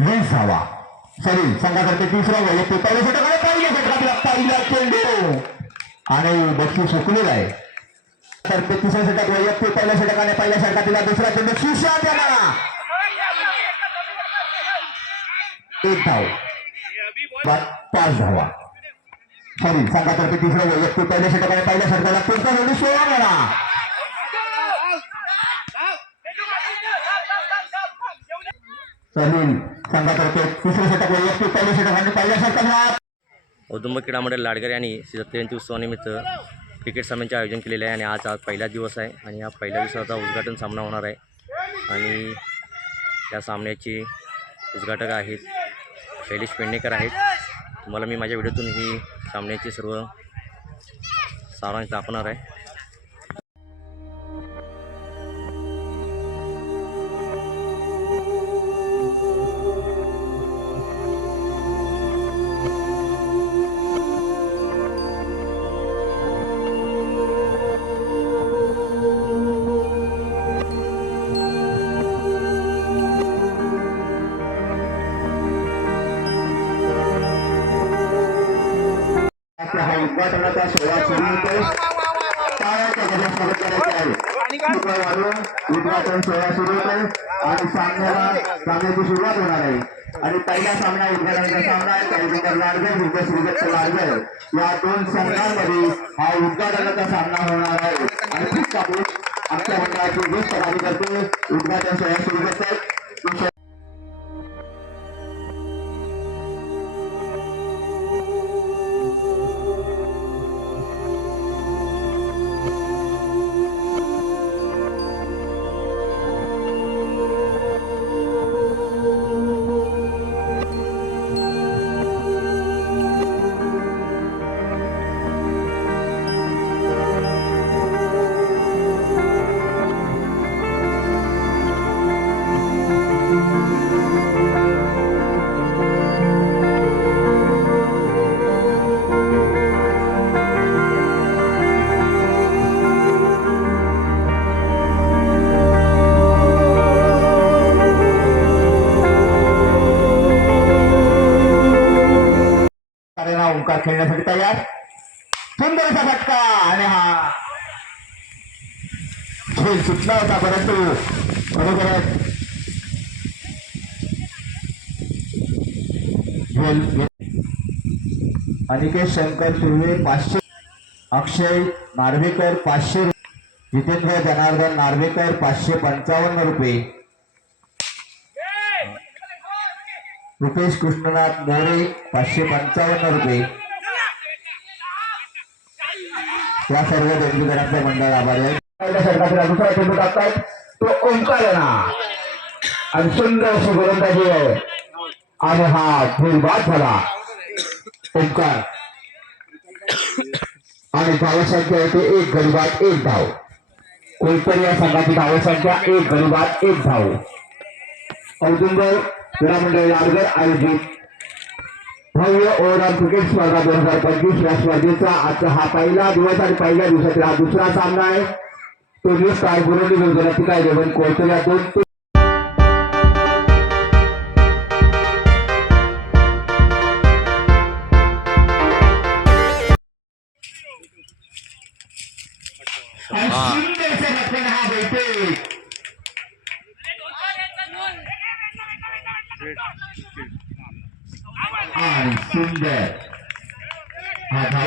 विसावा. सॉरी संघातर्फे तिसरा वैयक्तिक पहिल्या षटकाने पहिल्या षटकातला पहिला चेंडू. आणि बक्षी सुकलेला आहे. तर्फे तिसऱ्या षटक वैयक्तिक पहिल्या षटकाने पहिल्या षटकातला दुसरा चेंडू. सुशांत यांना एक धाव. पाच धावा. सॉरी संघातर्फे तिसरं वैयक्तिक पहिल्या षटकाने पहिल्या षटकाला पुढचा चेंडू सोळा म्हणा सलील संघातर्फे तिसरं षटक वैयक्तिक म्हणजे पहिल्या औदुंब क्रीडामंडळ लाडकर यांनी जयंती उत्सवानिमित्त क्रिकेट सामन्याचे आयोजन केलेले आहे आणि आज आज पहिला दिवस आहे आणि या पहिल्या दिवसाचा उद्घाटन सामना होणार आहे. आणि या सामन्याचे उद्घाटक आहेत शैलेश पेडणेकर आहेत. तुम्हाला मी माझ्या व्हिडिओतून ही सामन्याची सर्व सारांश दाखवणार आहे. उद्घाटनाचा सोहळा सुरू होतो स्वागत करायचे आहे. उद्घाटन सोहळा सुरू होतो आणि सामन्याला सामन्याची सुरुवात होणार आहे. आणि पहिला सामना उद्घाटनाचा सामना आहे. काळीचंदर लाडगर विरुद्ध श्रीदत्त लाडगर या दोन संघांमध्ये हा उद्घाटनाचा सामना होणार आहे. आणि खूप आपण आमच्या मंडळाचे ज्येष्ठ कार्यकर्ते उद्घाटन सोहळा सुरू करतात खेळण्यासाठी तयार. सुंदर असा फटका आणि हा खेळ सुटला होता परंतु बरोबरच अनिकेत शंकर सुर्वे पाचशे अक्षय नार्वेकर पाचशे जितेंद्र जनार्दन नार्वेकर पाचशे पंचावन्न रुपये. रुपेश कृष्णनाथ मोरे पाचशे पंचावन्न रुपये. या सर्व देणगीदारांचा मंडळ आभारी आहे सरकारचा दुसरा चेंडू टाकतायत. तो ओंकारणा आणि सुंदर अशी गोलंदाजी आहे. आणि हा खेळ बाद झाला. ओंकार. आणि धावसंख्या येते एक गरीबात एक धाव. कोणतरी या संघाची धावसंख्या एक गरीबात एक धाव. औदुंबर क्रीडा मंडळ लाडगर आयोजित भव्य ओव्हरऑल क्रिकेट स्पर्धा दोन हजार पंचवीस या स्पर्धेचा आजचा हा पहिला दिवस आणि पहिल्या दिवसातील हा दुसरा सामना आहे. तो न्यू काय गुरुली विरुद्ध काय रेवन कोर्टला दोन आणि सुंदर हा धाव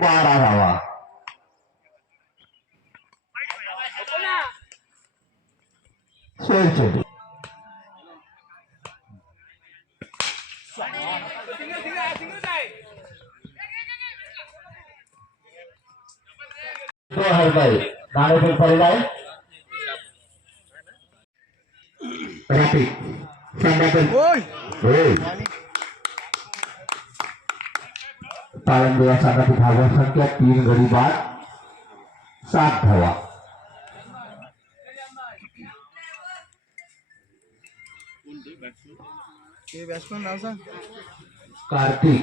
बारा धावा सोय चेंडू तो हरबाई नाणेफेक पडलेला आहे रफिक होय संघाची धावा संख्या तीन गडी बाद सात धावा बॅट्समन नाव सांग कार्तिक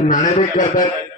नाणेफेक करतात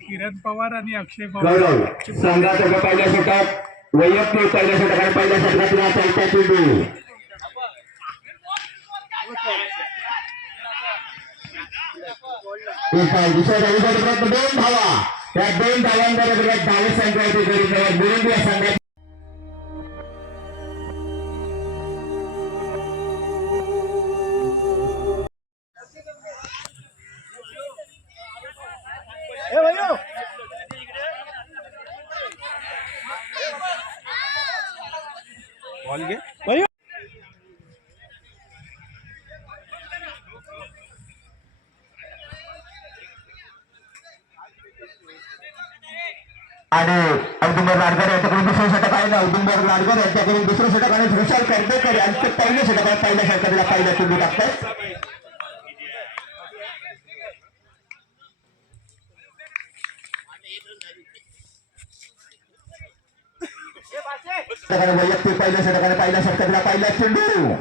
किरण पवार आणि अक्षय पवार. संघाचा पहिल्या षटक वैयक्तिक पहिल्या षटक आणि पहिल्या षटकातला चौथ्या चेंडू एक आहे दुसऱ्या धावीच्या षटकात दोन धावा त्या दोन धावांबरोबर डावी संघाची गडी मिळून या संघात आणि औदुंबर लाडकर यांच्याकडून दुसरं षटक आहे. ना औदुंबर लाडकर यांच्याकडून दुसरं षटक आणि विशाल कर्डेकर यांचं पहिलं षटक आहे. पहिल्या षटकाला पहिल्या तुम्ही टाकतात वैयक्तिक पहिल्या षटकाने पहिल्या षटकाला पहिला चेंडू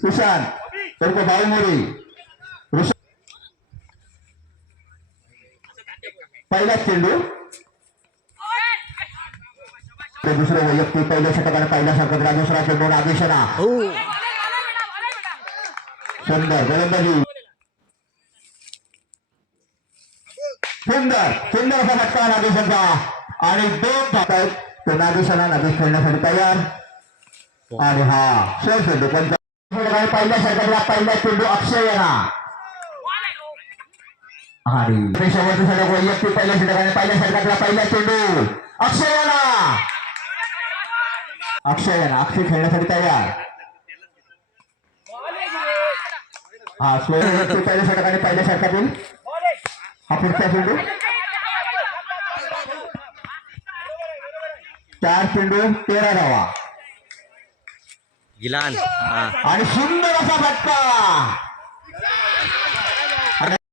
सुशांत बाळमोरी बाळमोडी पहिला चेंडू ते दुसरं वैयक्तिक पहिल्या षटकाने पहिल्या षटकातला दुसरा चेंडू नागेशना सुंदर गोलंदाजी सुंदर सुंदर असा फटका नागेशांचा आणि दोन धावा आहेत. तो नागेशाला नागेश खेळण्यासाठी तयार आणि हा शेर चेंडू पण पहिल्या षटकातला पहिला चेंडू अक्षय येणार आणि शेवटचं षटक वैयक्तिक पहिल्या षटकाने पहिल्या षटकातला पहिला चेंडू. अक्षय याना अक्षय खेळण्यासाठी तयार. हा वैयक्तिक पहिल्या षटकाने पहिल्या षटकातील हा पुढचा चेंडू. चार चेंडू तेरा धावा. गिलान. आणि सुंदर असा फटका.